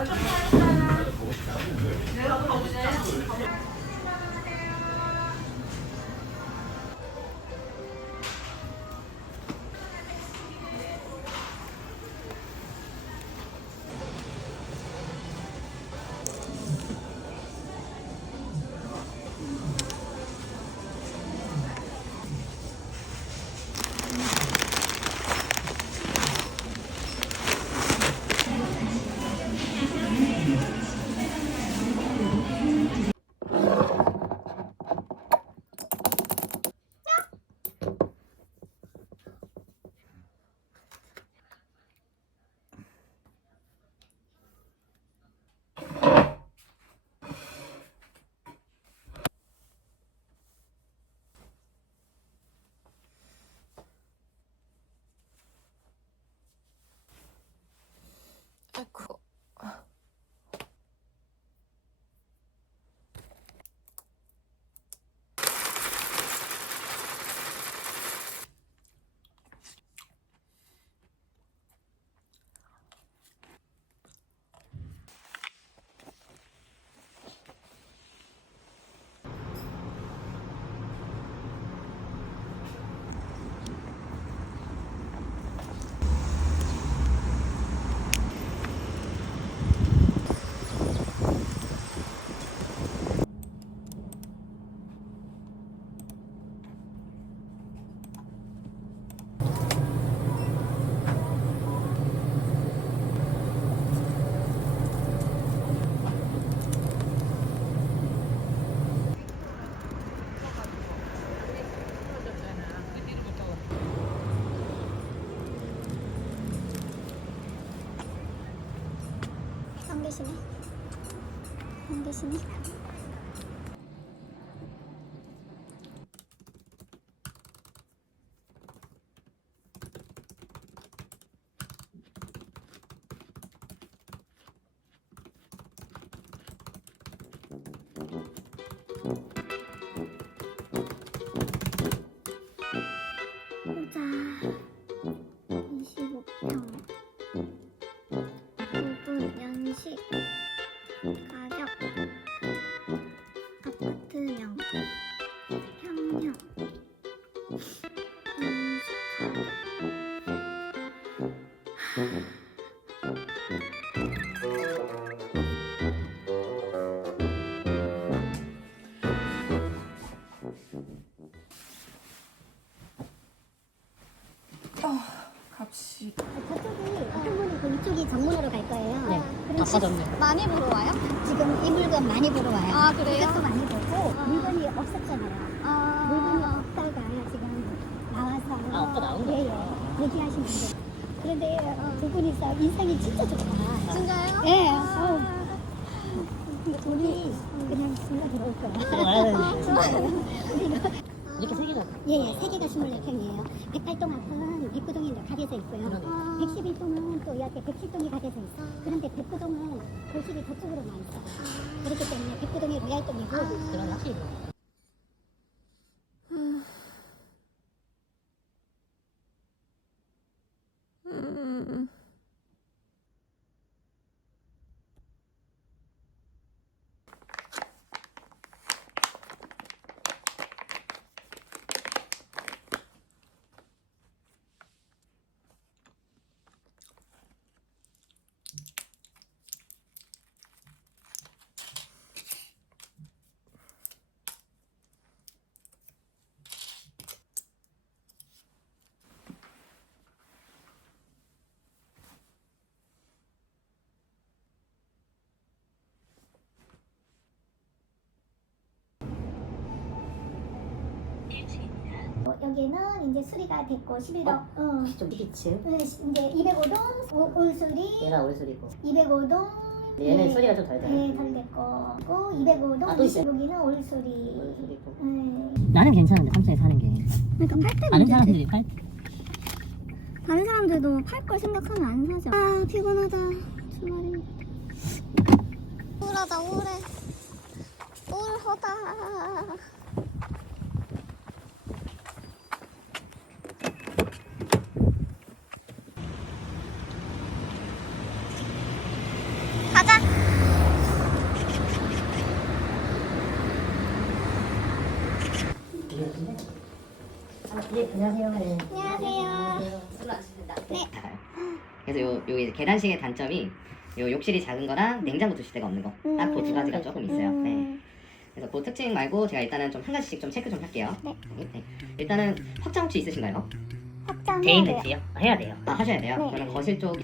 아이고. 안 계시네. 안 계시네. 보자. 25평. 5분 연식. 가격. 아파트형. 평형. 값이 저쪽이 어떤 분은 그 이쪽이 정문으로 갈 거예요. 네. 그럼 바빠졌네. 많이 보러 와요? 지금 이 물건 많이 보러 와요. 아, 그래요? 이것도 많이 보고 물건이 없었잖아요. 물건이 아, 없다가 지금 나와서 아, 없다 나온 거야? 예, 얘기하신 분들. 그런데 두 분이서 인상이 진짜 좋다. 진짜요? 예. 아, 우리 그냥 둘러 들어올 거야. 들어가야 이렇게 세 개잖아. 예, 세 개가 24평이에요. 108동 앞은 백구동이 이제 가려져 있고요. 그러네. 111동은 또 이렇게 107동이 가려져 있어. 그런데 백구동은 거실이 저쪽으로 나 있어. 그렇기 때문에 백구동이 로얄동이고. 그런 확실히 들어. 여기는 이제 수리가 됐고 11호. 좀 비츠. 이제 205동 올수리. 얘가 올소리고. 205동. 얘는 소리가 좀 덜 네, 덜 됐고. 또 205동. 아, 또 있어요? 여기는 올수리. 올소리고. 네. 나는 괜찮은데 3층에 사는 게. 그러니까 팔 때 다른 문제지. 사람들이 팔. 다른 사람들도 팔 걸 생각하면 안 사죠. 아 피곤하다. 주말인데. 우울하다, 우울해. 우울하다. 가자. 안녕하세요. 네. 안녕하세요. 네. 작아요. 그래서 요 이제 계단식의 단점이 요 욕실이 작은 거랑 냉장고 두실 데가 없는 거. 딱 그 두 가지가 조금 있어요. 네. 그래서 그 특징 말고 제가 일단은 좀 한 가지씩 좀 체크 좀 할게요. 네. 네. 일단은 확장 혹시 있으신가요? 확장 개인 해야 돼요. 배치요? 해야 돼요. 아, 하셔야 돼요. 네. 그러면 거실 쪽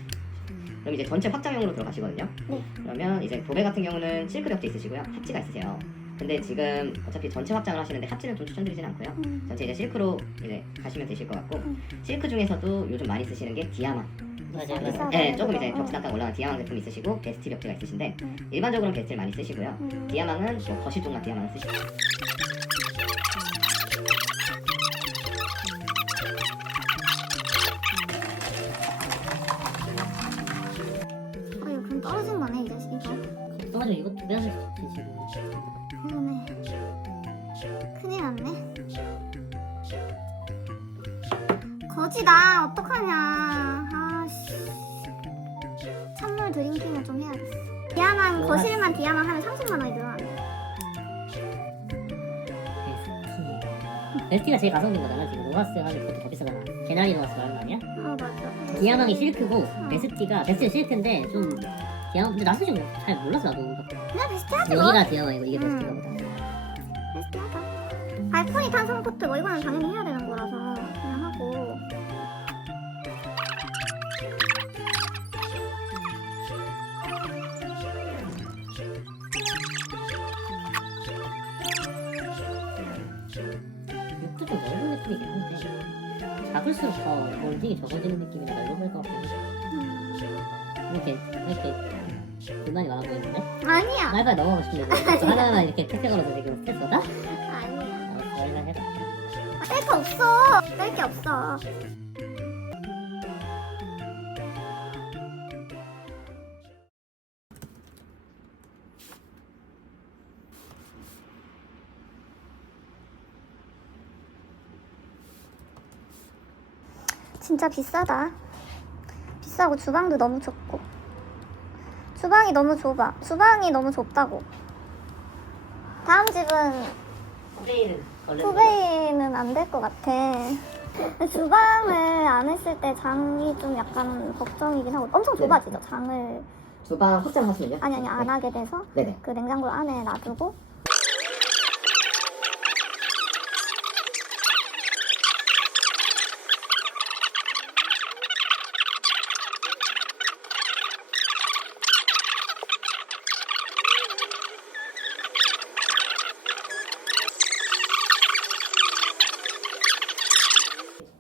그럼 이제 전체 확장형으로 들어가시거든요. 네. 그러면 이제 도배 같은 경우는 실크 벽지 있으시고요. 합지가 있으세요. 근데 지금 어차피 전체 확장을 하시는데 합지는 좀 추천드리진 않고요. 전체 이제 실크로 이제 가시면 되실 것 같고 실크 중에서도 요즘 많이 쓰시는 게 디아망. 맞아요. 비싸. 네, 조금 이제 벽지 잠깐 올라간 디아망 제품 있으시고 베스트 벽지가 있으신데 일반적으로는 베스트를 많이 쓰시고요. 디아망은 뭐 거실 쪽만 디아망을 쓰시고. 이거 그럼 떨어진 거네 이 자식 이거. 써가지고 이것도 빼앗을 수 있지 지금. 그러네. 큰일 났네. 거지다 어떡하냐. 아씨. 찬물 드링킹을 좀 해야겠어. 디아만 거실만 디아만 하면 30만 원이 들어가네. 베스티가 제일 가성비인 거잖아. 지금 노하스 하면 그것도 더 비싸잖아. 개나리 노하스 말하는 거 아니야? 맞아. 디아망이 실크고 베스티가 베스트 실크인데 좀 디아망 근데 나도 좀 잘 몰라서 나도 그냥 베스트 하지 뭐. 여기가 디아망이고 이게 베스티가 보다. 베스트 하자. 발코니 탄성 코트 뭐 이거는 당연히 해야 되는 거라서 그냥 하고. 육도 좀 넓은 느낌이긴 한데 작을수록 더 몰딩이 적어지는 느낌이라 넓어 보일 것 같긴 한데 이렇게 불만이 많아 보이는데? 아니야. 빨리빨리 넘어가고 싶은데 또 하나하나 이렇게 택배 걸어서 지금 스트레스 받아? 아니야. 알았어 일단 해봐. 뺄 게 없어. 뺄 게 없어. 진짜 비싸다. 비싸고 주방도 너무 좁고. 주방이 너무 좁아. 주방이 너무 좁다고. 다음 집은 후베이는 원래 후베이는 안 될 것 같아. 주방을 안 했을 때 장이 좀 약간 걱정이긴 하고 엄청 좁아지죠. 장을 주방 확장하시면요? 아니 안 하게 돼서 네네. 그 냉장고 안에 놔두고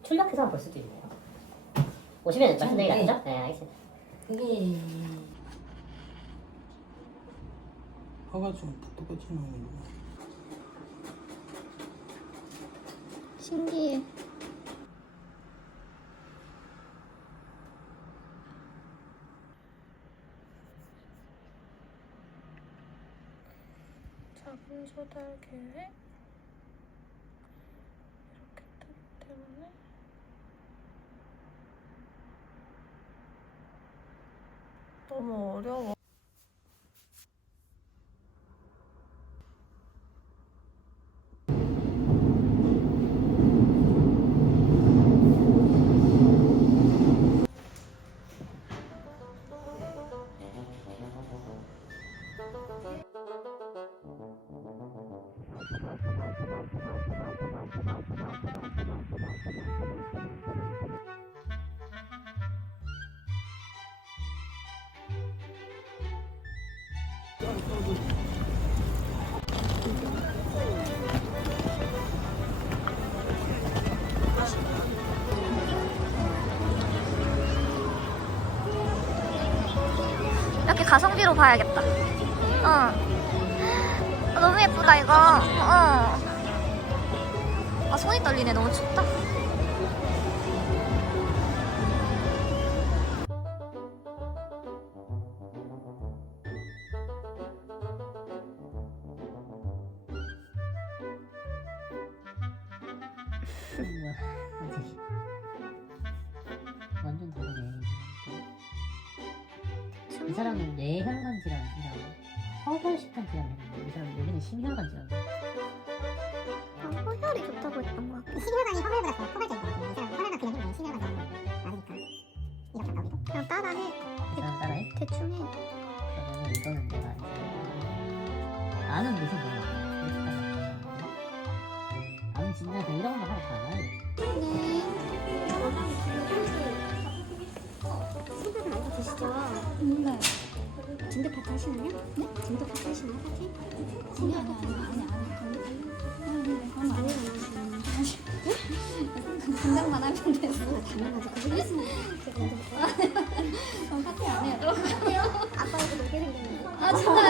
출력해서 한번 볼 수도 있네요. 오시면 말씀드리겠죠? 네 알겠습니다. 그게 화가 좀 똑같이 나오는 거. 신기해. 자금 조달 계획 이렇게 뜨기 때문에 너무 어려워. 이렇게 가성비로 봐야겠다. 너무 예쁘다 이거. 아 손이 떨리네. 너무 춥다. 완전 다르네. 이 사람은 뇌혈관 질환, 이 사람은 허혈식단 질환 했는데 이 사람은 여기는 심혈관 질환. 허혈 시혈이 좋다고 했던 것 같고. 식이혈관이 혈관보다 더 포괄적인 것 같아요. 이 사람 혈관 그냥 힘들면 심혈관 정도 많으니까 이렇게 나오기도. 그냥 따라해. 그냥 따라해? 대충 해. 그러면 이거는 내가 이제 나는 무슨 몰라. 나는 진짜 그냥 이런 것만 하고 다 네. 생각은 안 드시죠? 네. 진도 파트 하시나요? 네? 진도 파트 하시나요? 파트? 진도 파트 긴장만 하면 돼서. 당연하죠. 그거 했으면 제가 먼저 그럼 파티 안 해요. 아빠하고 놀게 생겼는데. 아, 진짜요?